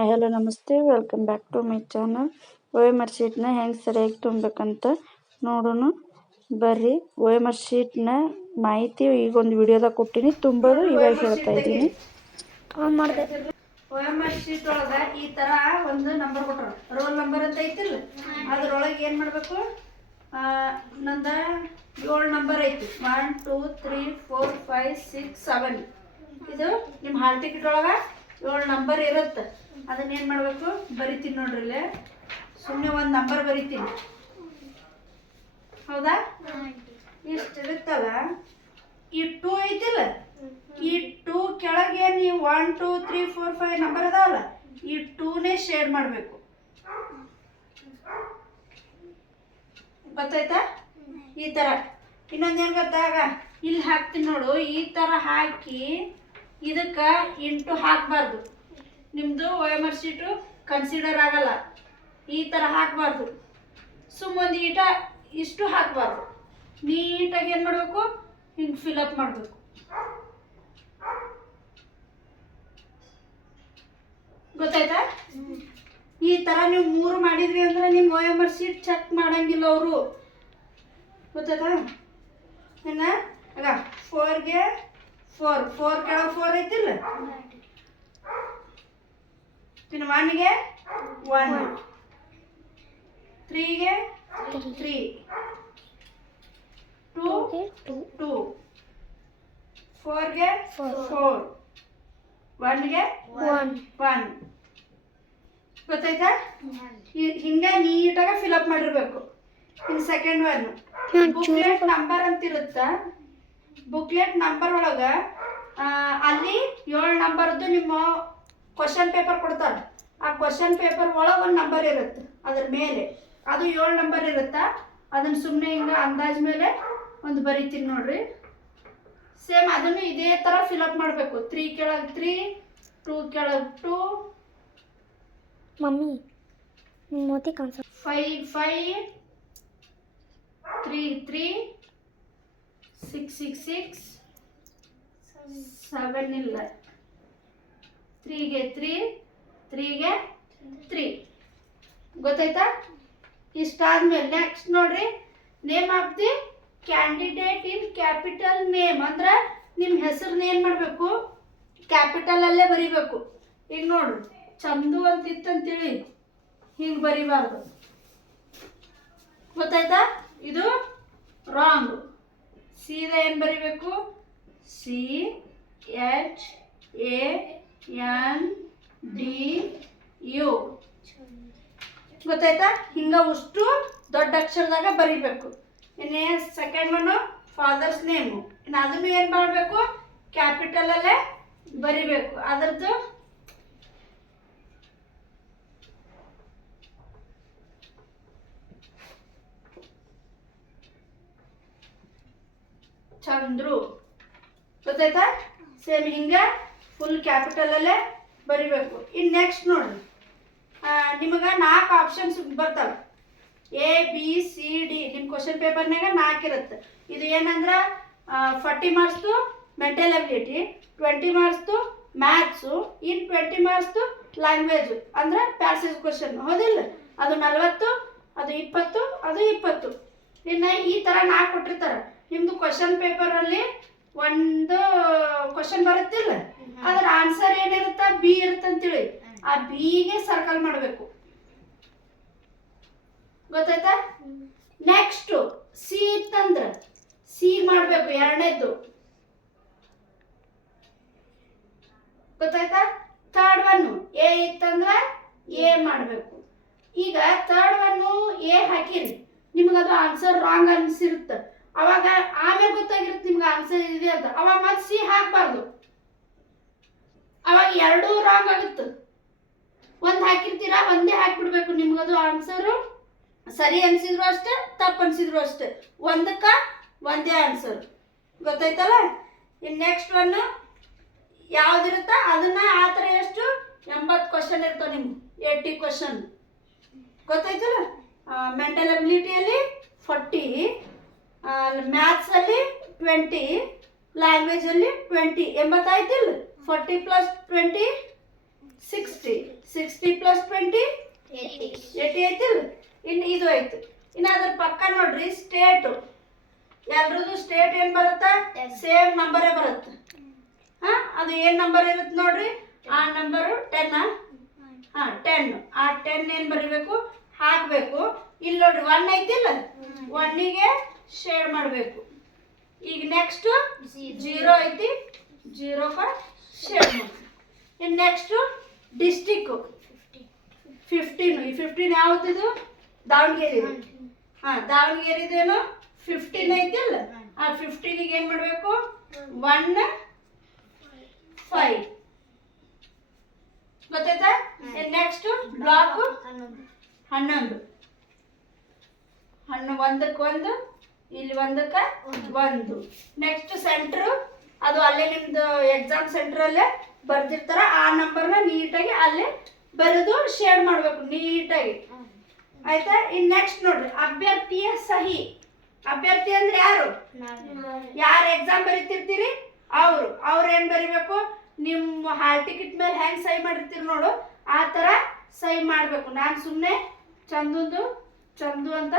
Hi hello ನಮಸ್ತೆ. Welcome back to my channel O M R ಶೀಟ್ನ ಹೆಂಗೆ ಸರಿಯಾಗಿ ತುಂಬಬೇಕಂತ ನೋಡೋಣ. ಬರ್ರಿ ಓಯ್ ಶೀಟ್ನ ಮಾಹಿತಿ ಈಗ ಒಂದು ವಿಡಿಯೋದಾಗ ಕೊಟ್ಟಿನಿ. ತುಂಬೋದು ಇವಾಗ ಹೇಳ್ತಾ ಇದ್ದೀನಿ. ಆನ್ ಮಾಡಿದೆ. ಒ ಎಂ ಶೀಟ್ ಒಳಗೆ ಈ ಥರ ಒಂದು ನಂಬರ್ ಕೊಟ್ಟರು ರೋಲ್ ನಂಬರ್ ಅಂತ ಐತಿಲ್ಲ? ಅದರೊಳಗೆ ಏನು ಮಾಡಬೇಕು? ಆ, ನಂದ ಏಳು ನಂಬರ್ ಐತಿ. One two three four five six seven ಇದು ನಿಮ್ಮ ಹಾಲ್ ಟಿಕೆಟ್ ಒಳಗ? ಏಳು ನಂಬರ್ ಇರುತ್ತೆ. ಅದನ್ನ ಏನ್ ಮಾಡ್ಬೇಕು? ಬರಿತೀನಿ ನೋಡ್ರಿ ಇಲ್ಲೇ. ಸುಮ್ಮನೆ ಒಂದು ನಂಬರ್ ಬರಿತೀನಿ. ಹೌದಾ? ಇಷ್ಟು ಇರುತ್ತಲ್ಲ? ಈ ಟೂ ಐತಿಲ್ಲ? ಈ ಟೂ ಕೆಳಗೆ ನೀವು one two three four five number ಅದಾವಲ್ಲ ಈ ಟೂನೇ ಶೇಡ್ ಮಾಡಬೇಕು. ಗೊತ್ತಾಯ್ತಾ? ಈ ಥರ ಇನ್ನೊಂದೇನು ಗೊತ್ತಾಗ ಇಲ್ಲಿ ಹಾಕ್ತೀನಿ ನೋಡು. ಈ ಥರ ಹಾಕಿ ಇದಕ್ಕೆ ಇಂಟು ಹಾಕಬಾರ್ದು. ನಿಮ್ಮದು O M R sheet consider ಆಗಲ್ಲ. ಈ ಥರ ಹಾಕಬಾರ್ದು. ಸುಮ್ಮೊಂದು ಈಟ ಇಷ್ಟು ಹಾಕಬಾರ್ದು. ನೀಟಾಗಿ ಏನು ಮಾಡಬೇಕು? ಹಿಂಗೆ ಫಿಲಪ್ ಮಾಡಬೇಕು. ಗೊತ್ತಾಯ್ತಾ? ಈ ತರ ನೀವು ಮೂರು ಮಾಡಿದ್ರಿ ಅಂದ್ರೆ ನಿಮ್ಮ O M R sheet check ಮಾಡಂಗಿಲ್ಲ ಅವರು. ಗೊತ್ತಾಯ್ತಾ? ಏನ? ಅಲ್ಲ ಫೋರ್ಗೆ ಫೋರ್ ಫೋರ್ ಕೆಳಗೆ ಫೋರ್ ಐತಿಲ್ಲ? ಇನ್ನು ಒನ್ಗೆ ಒನ್ ತ್ರೀಗೆ ತ್ರೀ ಟೂ ಟು ಟೂ ಫೋರ್ಗೆ. ಫೋರ್ ಒನ್ಗೆ ಒನ್ ಒನ್ ಗೊತ್ತಾಯ್ತಾ? ಹಿಂಗೆ ನೀಟಾಗಿ ಫಿಲಪ್ ಮಾಡಿರ್ಬೇಕು. In second one booklet number ಅಂತ ಇರುತ್ತ ಬುಕ್ಲೆಟ್ ನಂಬರ್ ಒಳಗೆ ಅಲ್ಲಿ ಏಳು ನಂಬರ್ದು ನಿಮ್ಮ ಕ್ವಶನ್ ಪೇಪರ್ ಕೊಡ್ತಾರೆ. ಆ ಕ್ವಶನ್ ಪೇಪರ್ ಒಳಗೆ ಒಂದು ನಂಬರ್ ಇರುತ್ತೆ ಅದ್ರ ಮೇಲೆ. ಅದು ಏಳು ನಂಬರ್ ಇರುತ್ತಾ. ಅದನ್ನು ಸುಮ್ಮನೆ ಹಿಂಗೆ ಅಂದಾಜ್ ಮೇಲೆ ಒಂದು ಬರಿತೀನಿ ನೋಡ್ರಿ. ಸೇಮ್ ಅದನ್ನು ಇದೇ ಥರ ಫಿಲಪ್ ಮಾಡಬೇಕು. ತ್ರೀ ಕೆಳಗೆ ತ್ರೀ ಟೂ ಕೆಳಗೆ ಟೂ ಮಮ್ಮಿ ಮೋತಿ ಕಾಣಿಸ five five three three six six six seven ಇಲ್ಲ. ತ್ರೀಗೆ ತ್ರೀ ತ್ರೀಗೆ ತ್ರೀ ಗೊತ್ತಾಯ್ತಾ? ಇಷ್ಟಾದ್ಮೇಲೆ ನೆಕ್ಸ್ಟ್ ನೋಡ್ರಿ. Name of the candidate in capital name ಅಂದ್ರೆ ನಿಮ್ಮ ಹೆಸರನ್ನ ಏನು ಮಾಡಬೇಕು? ಕ್ಯಾಪಿಟಲಲ್ಲೇ ಬರಿಬೇಕು. ಈಗ ನೋಡ್ರಿ. ಚಂದು ಅಂತಿತ್ತಂತೇಳಿ ಹಿಂಗೆ ಬರಿಬಾರ್ದು. ಗೊತ್ತಾಯ್ತಾ? ಇದು ರಾಂಗ್ ಸೀದಾ ಏನು ಬರಿಬೇಕು? C H A N D U ಗೊತ್ತಾಯ್ತಾ? ಹಿಂಗ ಅಷ್ಟು ದೊಡ್ಡ ಅಕ್ಷರದಾಗ ಬರಿಬೇಕು. ಇನ್ನೇ ಸೆಕೆಂಡ್ ಒನ್ ಫಾದರ್ಸ್ ನೇಮು ಇನ್ನು ಅದನ್ನು ಏನು ಮಾಡಬೇಕು ಕ್ಯಾಪಿಟಲಲ್ಲೇ ಬರಿಬೇಕು. ಅದರದ್ದು ಚಂದ್ರು. ಗೊತ್ತಾಯ್ತಾ? ಸೇಮ್ ಹಿಂಗೆ ಫುಲ್ ಕ್ಯಾಪಿಟಲಲ್ಲೇ ಬರಿಬೇಕು. ಇನ್ನು ನೆಕ್ಸ್ಟ್ ನೋಡ್ರಿ ನಿಮಗೆ ನಾಲ್ಕು ಆಪ್ಷನ್ಸ್ ಬರ್ತವೆ. ಎ ಬಿ ಸಿ ಡಿ ನಿಮ್ಮ ಕ್ವಶನ್ ಪೇಪರ್ನಾಗ ನಾಲ್ಕು ಇರುತ್ತೆ. ಇದು ಏನಂದ್ರೆ ಫಾರ್ಟಿ ಮಾರ್ಕ್ಸ್ದು ಮೆಂಟಲ್ ಅಬಿಲಿಟಿ ಟ್ವೆಂಟಿ ಮಾರ್ಕ್ಸ್ದು ಮ್ಯಾಥ್ಸು ಇನ್ ಟ್ವೆಂಟಿ ಮಾರ್ಕ್ಸ್ದು ಲ್ಯಾಂಗ್ವೇಜು ಅಂದ್ರೆ ಪ್ಯಾಸೇಜ್ ಕ್ವಶನ್ ಹೌದಿಲ್ಲ? ಅದು ನಲವತ್ತು, ಅದು ಇಪ್ಪತ್ತು ಅದು ಇಪ್ಪತ್ತು. ಇನ್ನು ಈ ಥರ ನಾಲ್ಕು ಕೊಟ್ಟಿರ್ತಾರೆ. ನಿಮ್ಮದು ಕ್ವಶನ್ ಪೇಪರಲ್ಲಿ ಒಂದು ಕ್ವಶನ್ ಬರುತ್ತಿಲ್ಲ ಅದ್ರ ಆನ್ಸರ್ ಏನಿರುತ್ತ ಬಿ ಇರುತ್ತಂತೇಳಿ ಆ ಬಿಗೆ ಸರ್ಕಲ್ ಮಾಡಬೇಕು. ಗೊತ್ತಾಯ್ತಾ? ನೆಕ್ಸ್ಟ್ ಸಿ ಇತ್ತಂದ್ರ ಸಿ ಮಾಡಬೇಕು ಎರಡನೇದ್ದು. ಗೊತ್ತಾಯ್ತಾ? ಥರ್ಡ್ ಒನ್ ಎ ಇತ್ತಂದ್ರ ಎ ಮಾಡಬೇಕು. ಈಗ ಥರ್ಡ್ ಒನ್ ಎ ಹಾಕಿರಿ. ನಿಮ್ಗೆ ಅದು ಆನ್ಸರ್ ರಾಂಗ್ ಅನ್ಸಿರುತ್ತೆ. ಅವಾಗ ಆಮೇಲೆ ಗೊತ್ತಾಗಿರುತ್ತೆ ನಿಮ್ಗೆ ಆನ್ಸರ್ ಇದೆ ಅಂತ. ಅವಾಗ ಮತ್ತೆ ಸಿ ಹಾಕ್ಬಾರ್ದು. ಅವಾಗ ಎರಡೂ ರಾಂಗ್ ಆಗುತ್ತೆ. ಒಂದು ಹಾಕಿರ್ತೀರಾ, ಒಂದೇ ಹಾಕ್ಬಿಡ್ಬೇಕು ನಿಮ್ಗದು ಆನ್ಸರು ಸರಿ ಅನ್ಸಿದ್ರು ಅಷ್ಟೇ, ತಪ್ಪು ಅನ್ಸಿದ್ರು ಅಷ್ಟೇ. ಒಂದಕ್ಕ ಒಂದೇ ಆನ್ಸರ್ ಗೊತ್ತಾಯ್ತಲ್ಲ? ಇನ್ನು ನೆಕ್ಸ್ಟ್ ಒನ್ ಯಾವ್ದಿರುತ್ತ? ಅದನ್ನ ಆ ಥರ ಎಷ್ಟು? ಎಂಬತ್ತು ಕ್ವಶನ್ ಇರ್ತಾವೆ ನಿಮ್ಗೆ. ಏಯ್ಟಿ ಕ್ವಶನ್ ಗೊತ್ತಾಯ್ತಲ್ಲ? ಮೆಂಟಲ್ ಅಬಿಲಿಟಿಯಲ್ಲಿ ಫಾರ್ಟಿ ಮ್ಯಾಥ್ಸಲ್ಲಿ ಟ್ವೆಂಟಿ ಲ್ಯಾಂಗ್ವೇಜಲ್ಲಿ twenty ಎಂಬತ್ತಾಯ್ತಿಲ್ಲ? Forty plus twenty sixty sixty plus twenty eighty ಆಯ್ತಿಲ್ಲ? ಇನ್ನು ಇದು ಆಯ್ತು. ಇನ್ನು ಅದ್ರ ಪಕ್ಕ ನೋಡ್ರಿ ಸ್ಟೇಟು ಎಲ್ರದ್ದು ಸ್ಟೇಟ್ ಏನು ಬರುತ್ತೆ? ಸೇಮ್ ನಂಬರೇ ಬರುತ್ತೆ. ಹಾಂ ಅದು ಏನು ನಂಬರ್ ಇರುತ್ತೆ ನೋಡ್ರಿ? ಆ ನಂಬರು ಟೆನ್ ಹಾಂ ಟೆನ್ ಆ ಟೆನ್ ಏನು ಬರಿಬೇಕು? ಹಾಕಬೇಕು. ಇಲ್ಲಿ ನೋಡ್ರಿ ಒನ್ ಐತಿಲ್ಲ ಒನ್ನಿಗೆ ಶೇಡ್ ಮಾಡಬೇಕು. ಈಗ ನೆಕ್ಸ್ಟ್ ಜೀರೋ ಐತಿ ಜೀರೋ ಫೈವ್ ಶೇರ್ ಮಾಡಿ. ಇನ್ನು ನೆಕ್ಸ್ಟು ಡಿಸ್ಟಿಕ್ಕು ಫಿಫ್ಟೀನು ಈ ಫಿಫ್ಟೀನ್ ಯಾವ್ದಿದು ದಾವಣಗೆರೆ ಹಾಂ ದಾವಣಗೆರೆದೇನು ಫಿಫ್ಟೀನ್ ಐತಿಲ್ಲ ಆ ಫಿಫ್ಟೀನಿಗೆ ಏನು ಮಾಡಬೇಕು? ಒನ್ ಫೈವ್ ಗೊತ್ತಾಯ್ತಾ? ನೆಕ್ಸ್ಟ್ ಬ್ಲಾಕ್ ಹನ್ನೊಂದು. ಹಣ್ಣು ಒಂದಕ್ಕೆ ಒಂದು ಇಲ್ಲಿ ಒಂದಕ್ಕೆ ಒಂದು. ನೆಕ್ಸ್ಟ್ ಸೆಂಟ್ರು ಅದು ಅಲ್ಲೇ ನಿಮ್ದು ಎಕ್ಸಾಮ್ ಸೆಂಟ್ರಲ್ಲೇ ಬರ್ದಿರ್ತಾರ. ಆ ನಂಬರ್ನ ನೀಟಾಗಿ ಅಲ್ಲೇ ಬರೆದು ಶೇರ್ ಮಾಡಬೇಕು ನೀಟಾಗಿ. ಆಯ್ತಾ? ಇನ್ ನೆಕ್ಸ್ಟ್ ನೋಡ್ರಿ ಅಭ್ಯರ್ಥಿಯ ಸಹಿ. ಅಭ್ಯರ್ಥಿ ಅಂದ್ರೆ ಯಾರು? ಯಾರು ಎಕ್ಸಾಮ್ ಬರೀತಿರ್ತೀರಿ? ಅವರು. ಅವ್ರು ಏನು ಬರಿಬೇಕು? ನಿಮ್ಮ ಹಾಲ್ ಟಿಕೆಟ್ ಮೇಲೆ ಹೆಂಗ್ ಸಹಿ ಮಾಡಿರ್ತೀರಿ ನೋಡು. ಆ ತರ ಸಹಿ ಮಾಡಬೇಕು. ನಾನು ಸುಮ್ಮನೆ ಚಂದುಂದು ಚಂದು ಅಂತ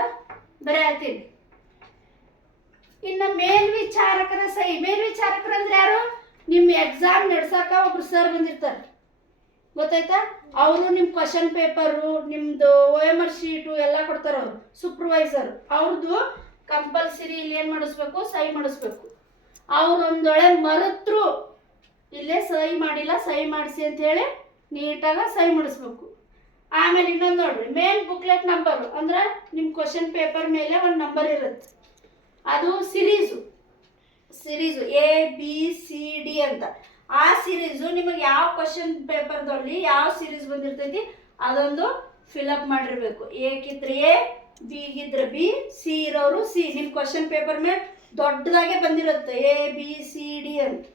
ಬರೆಯತ್ತೀನಿ. ಇನ್ನು ಮೇಲ್ವಿಚಾರಕರ ಸಹಿ ಮೇಲ್ವಿಚಾರಕರು ಅಂದ್ರೆ ಯಾರು? ನಿಮ್ಮ ಎಕ್ಸಾಮ್ ನಡ್ಸಕ ಒಬ್ರು ಸರ್ ಬಂದಿರ್ತಾರೆ. ಗೊತ್ತಾಯ್ತಾ? ಅವರು ನಿಮ್ಮ ಕ್ವಶನ್ ಪೇಪರು ನಿಮ್ಮದು ಓ ಎಂ ಆರ್ ಶೀಟು ಎಲ್ಲ ಕೊಡ್ತಾರೆ ಅವರು ಸೂಪರ್ವೈಸರ್ ಅವ್ರದ್ದು ಕಂಪಲ್ಸರಿ ಇಲ್ಲಿ ಏನು ಮಾಡಿಸ್ಬೇಕು? ಸಹಿ ಮಾಡಿಸ್ಬೇಕು. ಅವ್ರು ಒಂದೊಳೆ ಮರೆತ್ರು ಇಲ್ಲೇ ಸಹಿ ಮಾಡಿಲ್ಲ ಸಹಿ ಮಾಡಿಸಿ ಅಂತ ಹೇಳಿ ನೀಟಾಗಿ ಸಹಿ ಮಾಡಿಸ್ಬೇಕು. ಆಮೇಲೆ ಇನ್ನೊಂದು ನೋಡ್ರಿ ಮೇನ್ ಬುಕ್ಲೆಟ್ ನಂಬರ್ ಅಂದ್ರೆ ನಿಮ್ಮ ಕ್ವಶನ್ ಪೇಪರ್ ಮೇಲೆ ಒಂದು ನಂಬರ್ ಇರುತ್ತೆ. ಅದು series. Series A, B, C, D ಅಂತ. ಆ ಸಿರೀಸು ನಿಮಗೆ ಯಾವ ಕ್ವಶನ್ ಪೇಪರ್ದಲ್ಲಿ ಯಾವ ಸಿರೀಸ್ ಬಂದಿರ್ತೈತಿ, ಅದೊಂದು ಫಿಲಪ್ ಮಾಡಿರ್ಬೇಕು. ಏಕಿದ್ರೆ ಎ ಬಿಗಿದ್ರೆ ಬಿ, ಸಿ ಇರೋರು ಸಿ. ನಿಮ್ಮ ಕ್ವಶನ್ ಪೇಪರ್ ಮೇಲೆ ದೊಡ್ಡದಾಗೆ ಬಂದಿರುತ್ತೆ. ಎ, ಬಿ, ಸಿ, ಡಿ ಅಂತ.